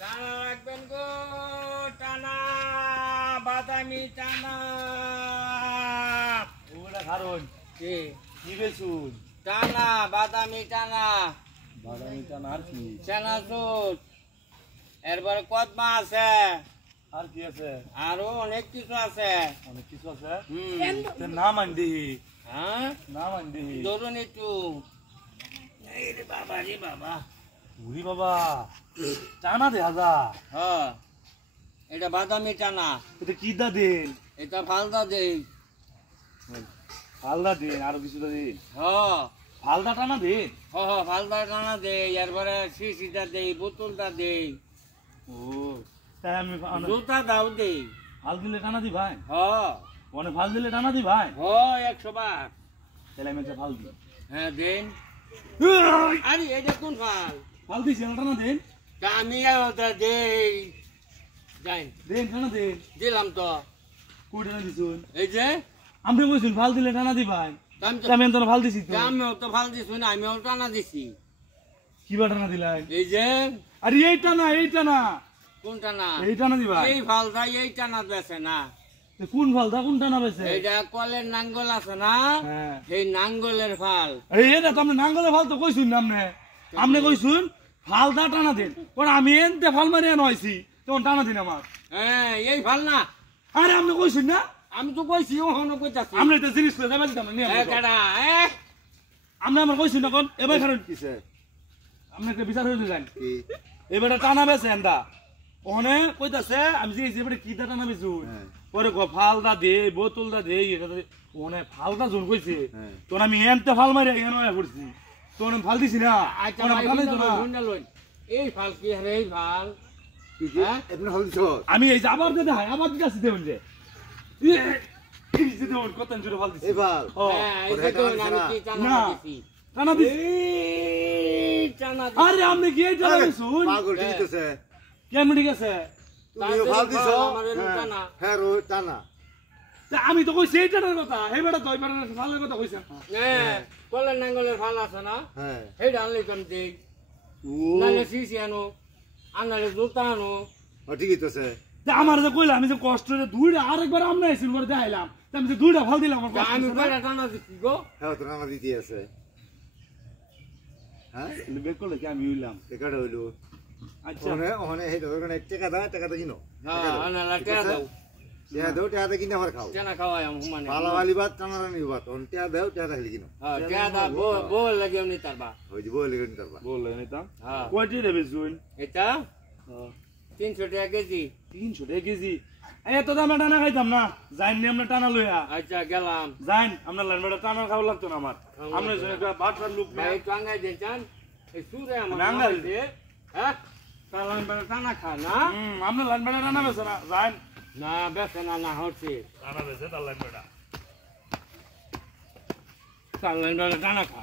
টানা রাখবেন গো, টানা বাদামি টানা। ওটা কারণ কি কি বেচুন? টানা বাদামি টানা, বাদামি টানা আর কি? চানাচুর, এরপরে কদমা আছে, আর কি আছে? আরো অনেক কিছু আছে। অনেক কিছু আছে। হুম। নাম আন দিহি, হ্যাঁ নাম আন দিহি। ধরুন একটু। এই রে বাবা রে বাবা। উরি বাবা, টানা দে হাজা। হ্যাঁ এটা বাদামি টানা, এটা কি দা দিন? এটা ফালদা দেই। ফালদা দিন, আরো কিছু দা দিন। হ্যাঁ ফালদা টানা দিন। ফালদা টানা দেই, এরপরে শিশিটা দেই, বোতলটা দেই, ও তাই আমি জুতা দাও দেই। ফাল দিলে টানা দি ভাই? হ্যাঁ মানে ফাল দিলে টানা দি ভাই? 100 বার। তাহলে আমি একটা ফাল দিই। হ্যাঁ দেন। আরে এটা কোন ফাল? ফাল দিছি না, টানা দিন। তা আমি ওটা দেই। যাই দিন টানা দিন। দিলাম তো। কই টানা দিছুন? এই যে আপনি কইছুন ফাল দিলে টানা দি ভাই। আমি তো ফাল দিছি তো। আমিও তো ফাল দিছি না, আমিও টানা দিছি। কি বা টানা দিলাই? এই যে আরে এই টানা, এই টানা। কোন টানা? এই টানা দি ভাই। এই ফালটা এই টানা বেছে না। তো কোন ফালদা কোন টানা বেছে? এইটা কলের নাঙ্গল আছে না, হ্যাঁ। এই নাঙ্গলের ফাল। এই এটা তো আপনি নাঙ্গলে ফাল তো কইছুন না আপনি। আপনি কইছুন ফালদা টানা দিন। কোন আমি এনতে ফাল মারি এনে হইছি। তখন টানা দিন আমার। হ্যাঁ এই ফাল না। আরে আপনি কইছুন না? আমি তো কইছি ওখানে কইতাছি। আপনি তো জিনিস করে যাবেন না নিয়ে। কাটা আপনি আমার কইছুন না কোন এবার কারণ কিসে আপনি একটা বিচার হইলে যান। কি এবারে টানা বেছে এন্দা। ওখানে কইতাছে আমি যে এবারে কি দা টানা বেছু। হ্যাঁ। পরে ফালদা দে, বোতলদা দে, এটা দে। ওখানে ফালদা জোর কইছে। হ্যাঁ। তখন আমি এনতে ফাল মারি এনে হয়ে পড়ছি। তখন আমি ফাল দিছি না। আচ্ছা তখন আমি ফালাই তো না। এই ফাল কি হরে এই ফাল? কি হ্যাঁ? আপনি হলছ আমি এই যে আবার দিতে হয় আবার দিতে দেবেন যে এই যে দেবেন কত জোরে ফাল দিছি। এবার ও হ্যাঁ এই যে তো আমি কি টানা না। দিছি। টানা দিছি। এই টানা দিছি। আরে আপনি কি এই টানা দিছুন? পাগল ঠিক আছে কেমন ঠিক আছে? তুমিও ভাল দিছ আমার এরকম টানা। হ্যাঁ রো টানা তা আমি তো কইছি এই টানার কথা এই বেটা তো এই বেটার ফালের কথা কইছেন। হ্যাঁ কলের নাঙ্গলের ফাল আছে না, হ্যাঁ সেইটা আনলে কেন দেই। ও নাহলে শিশি আনো, আনালে জুতা আনো। ঠিকই তো আছে তা আমার যে কইলাম আমি যে কষ্ট করে দুইটা আরেকবার আমরা আইছিল করে দেখাইলাম তা আমি যে দুইটা ফাল দিলাম আমার তা কষ্ট আমি হইছে না? কয়টা টানা দিছি গো? হ্যাঁ তো টানা দিতে আছে হ্যাঁ বের করলে কি আমি হইলাম? টাকাটা হইলো আচ্ছা ওখানে ওখানে এই দোকানে টাকাটা কিনো হ্যাঁ আনালা টেয়া দাও। টাকাটা কিনে আবার খাও টেনা খাওয়াই আমি হুমানে। পালাওয়ালি বাদ টানা রানি বাদ তখন টাকা দাও টাকা খালি কিনো হ্যাঁ টেয়া দাও, বউ লাগে এমনি তারবা। ওই যে বলে গেলি তারপর বললে নিতাম হ্যাঁ কয়টি দেবে জুন? এটা 300 টাকা কেজি। 300 টাকা কেজি। এত দামে টানা খাইতাম না। যাইন নি আমরা টানা লইয়া। আচ্ছা গেলাম। যাইন আমরা লাইন বেটা টানা খাওয়া লাগতো না আমার। আমরা যে একটা বাটার লুক ভাই নাই। টাঙ্গাই দেন চান, এই সুরে আমার নাঙ্গল। নাঙ্গাল দে। হ্যাঁ তাহলে বেটা টানা খা না? আমরা লাইন বেটা টানা বেছে না। যাইন না বেছে না না হচ্ছে। টানা বেছে তার লাইন বেটা। তাহলে বেটা টানা খা।